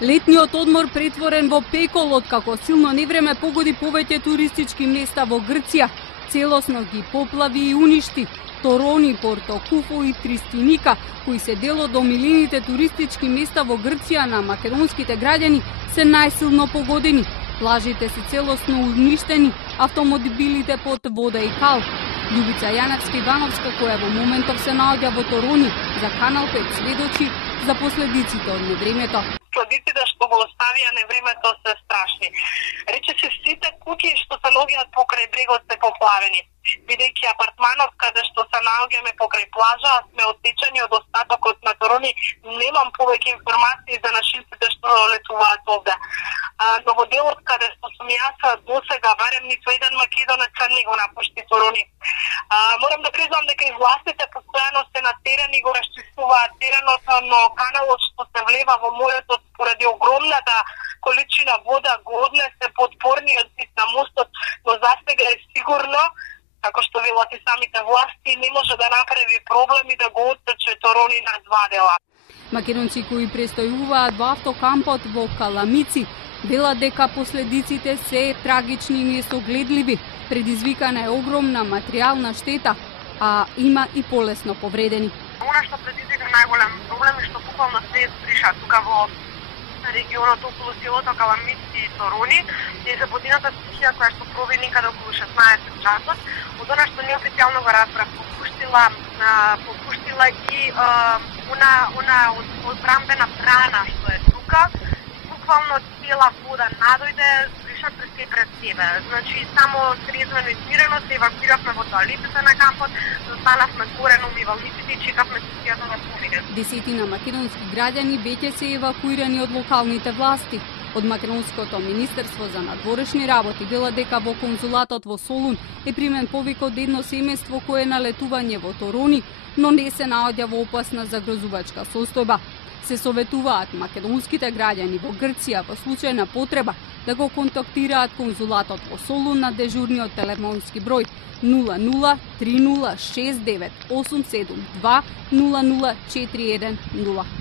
Летниот одмор претворен во пекол откако силно невреме погоди повеќе туристички места во Грција. Целосно ги поплави и уништи Торони, Порто Куфо и Тристиника, кои се дел од омилените туристички места во Грција на македонските граѓани, се најсилно погодени. Плажите се целосно уништени, автомобилите под вода и кал. Љубица Јаневска-Ивановска, која во моментов се наоѓа во Торони, за Канал 5 сведочи за последиците од невремето. Последиците што го оставија невремето се страшни. Речиси сите куќи што се наоѓаат покрај брегот се поплавени. Бидејќи апартманот каде што се наоѓаме покрај плажа сме отсечени од остатокот на Торони, немам повеќе информации за нашинците што летуваат овде. Но во делот каде што сум јас досега барем ниту еден македонец не го напушти Торони. Морам да признам дека и властите постојано се на терен и го расчистуваат теренот, но каналот што се влева во морето поради огромната количина вода го однесе подпорниот зид на мостот, но засега е сигурно, како што велат и самите власти, не може да направи проблем и да го оттече Торони на два дела. Македонци кои престојуваат во автокампот во Каламици велат дека последиците се трагични и несогледливи. Предизвикана е огромна материјална штета, а има и полесно повредени. Она што предизвика најголем проблем е што буквално се збриша тука во регионот околу селото Каламици и Торони и се подината стихија која што проби некаде околу 16 часот. Од она што неофицијално го разбрав, попуштила и она одбрамбена брана што е тука. Буквално цела вода надојде, збриша пред себе. Значи, само трезвено и смирено се евакуиравме во тоалетите на кампот, останавме горе на умивалниците и чекавме стихијата да помине. Десетина македонски граѓани веќе се евакуирани од локалните власти. Од Македонското министерство за надворешни работи вела дека во конзулатот во Солун е примен повик од едно семејство кое е на летување во Торони, но не се наоѓа во опасна загрозувачка состојба. Се советуваат македонските граѓани во Грција во случај на потреба да го контактираат конзулатот во Солун на дежурниот телефонски број 00 30 69 872 00 41 0.